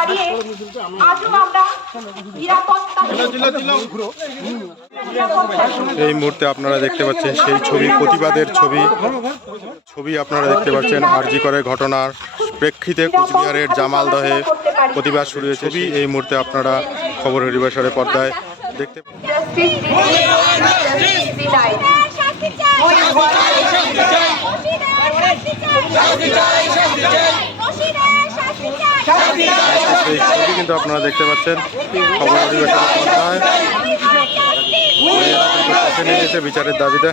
দাঁড়িয়ে আজও আমরা নিরাপত্তা এই মুহূর্তে আপনারা দেখতে পাচ্ছেন সেই ছবি, প্রতিবাদের ছবি আপনারা দেখতে পাচ্ছেন। আরজি করে ঘটনার প্রেক্ষিতে কোচবিহারের জামালদহে প্রতিবাদ শুরু হয়েছে। এই মুহূর্তে আপনারা খবর হরিবাসরের পর্দায় দেখতে ছবি কিন্তু আপনারা দেখতে পাচ্ছেন খবর হরিবাসরের পর্দায়। বিচারের দাবিতে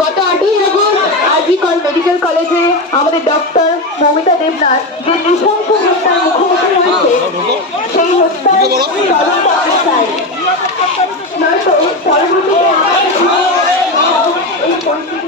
গত 8ই আগস্ট আরজি কর মেডিকেল কলেজে আমাদের ডক্টর মমিতা দেবনাথ যে নৃশংস হত্যার মুখোমুখি হয়েছে, সেই হত্যার তদন্ত আমরা চাই। নয়তো পরবর্তীতে এই পরিস্থিতি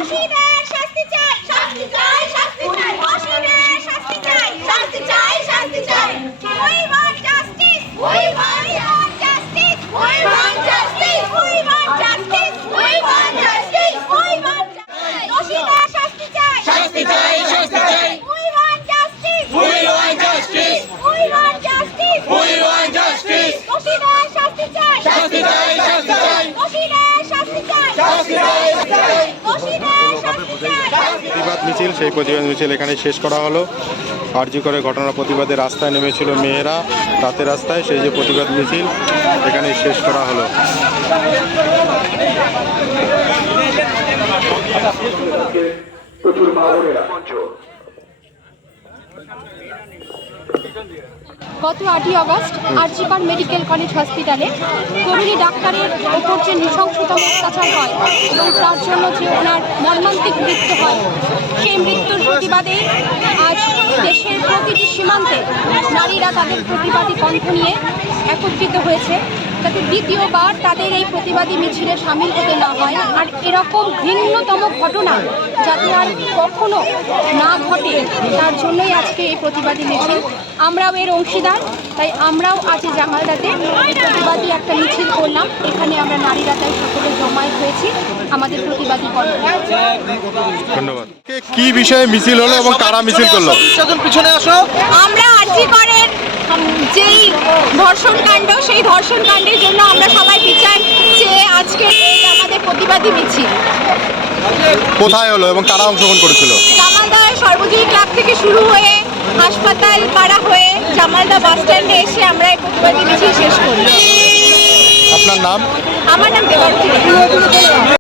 প্রতিবাদ মিছিল, সেই প্রতিবাদ মিছিল এখানে শেষ করা হলো। আরজি করে ঘটনা প্রতিবাদে রাস্তায় নেমেছিল মেয়েরা, রাতের রাস্তায়, সেই যে প্রতিবাদ মিছিল এখানে শেষ করা হলো। গত 8ই আগস্ট আরজি কর মেডিকেল কলেজ হসপিটালে তরুণী ডাক্তারের ওপর যে নৃশংসতম অত্যাচার হয় এবং তার জন্য যে ওনার মর্মান্তিক মৃত্যু হয়, সেই মৃত্যুর প্রতিবাদে আজ দেশের প্রতিটি সীমান্তে নারীরা তাদের প্রতিবাদী কণ্ঠ নিয়ে একত্রিত হয়েছে, যাতে দ্বিতীয়বার তাদের এই প্রতিবাদী মিছিলে সামিল হতে না হয়। আর এরকম ঘৃণ্যতম ঘটনা যাতে আর কখনো না ঘটে, তার জন্যই আজকে এই প্রতিবাদী মিছিল। আমরাও এর অংশীদার, তাই আমরাও আজ জামালদাতে প্রতিবাদী একটা মিছিল করলাম। এখানে আমরা নারীরা তাই সকলে জমায়েত হয়েছি আমাদের প্রতিবাদী কণ্ঠ। ধন্যবাদ। কি বিষয়ে মিছিল হলো এবং কারা মিছিল করলো? পিছনে আসো। আমরা আরজি করের যেই ধর্ষণ কাণ্ড, সেই ধর্ষণ কাণ্ডের জন্য আমরা সবাই বিচার চেয়ে আজকে আমাদের প্রতিবাদী মিছিল। কোথায় হলো এবং কারা অংশগ্রহণ করেছিল? জামালদা সর্বজয়ী ক্লাব থেকে শুরু হয়ে হাসপাতাল পাড়া হয়ে জামালদা বাস স্ট্যান্ডে এসে আমরা এই প্রতিবাদী মিছিল শেষ করলাম। আপনার নাম? আমার নাম দেবারতী।